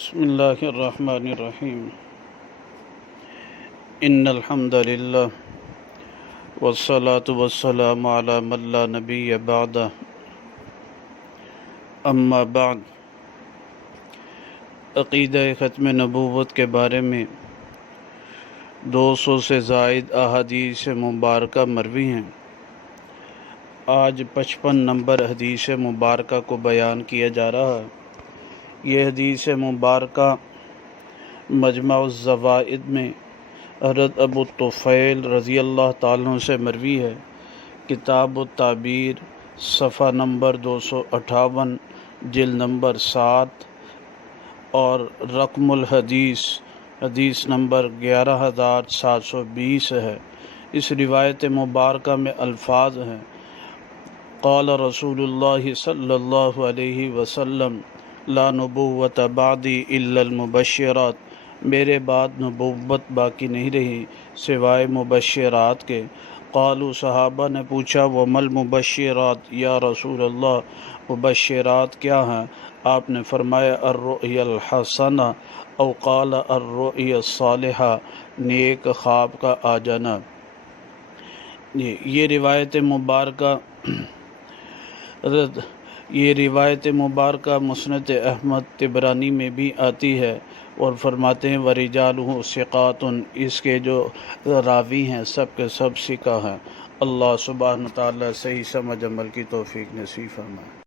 بسم اللہ الرحمن الرحیم ان الحمد للہ والصلاة والسلام علی من لا نبی بعد اما بعد عقیدہ ختم نبوت کے بارے میں 200 سے زائد احادیث مبارکہ مروی ہیں۔ آج 55 نمبر حدیث مبارکہ کو بیان کیا جا رہا ہے۔ یہ حدیث مبارکہ مجمع الزوائد میں حضرت ابو طفیل رضی اللہ تعالیٰ عنہ سے مروی ہے۔ کتاب التعبیر صفحہ نمبر 258 جلد نمبر 7 اور رقم الحدیث حدیث نمبر 11720 ہے۔ اس روایت مبارکہ میں الفاظ ہیں: قال رسول اللہ صلی اللہ علیہ وسلم لا نبوت بعدی الا المبشرات، میرے بعد نبوت باقی نہیں رہی سوائے مبشرات کے۔ قالوا، صحابہ نے پوچھا، وما المبشرات یا رسول اللہ، مبشرات کیا ہیں؟ آپ نے فرمایا الرؤیا الحسنہ او قال الرؤیا الصالحہ، نیک خواب کا آ جانا۔ یہ روایت مبارکہ مسند احمد طبرانی میں بھی آتی ہے اور فرماتے ہیں ورجالہ ثقات، اس کے جو راوی ہیں سب کے سب ثقہ ہیں۔ اللہ سبحانہ تعالیٰ صحیح سمجھ عمل کی توفیق نصیب فرمائے۔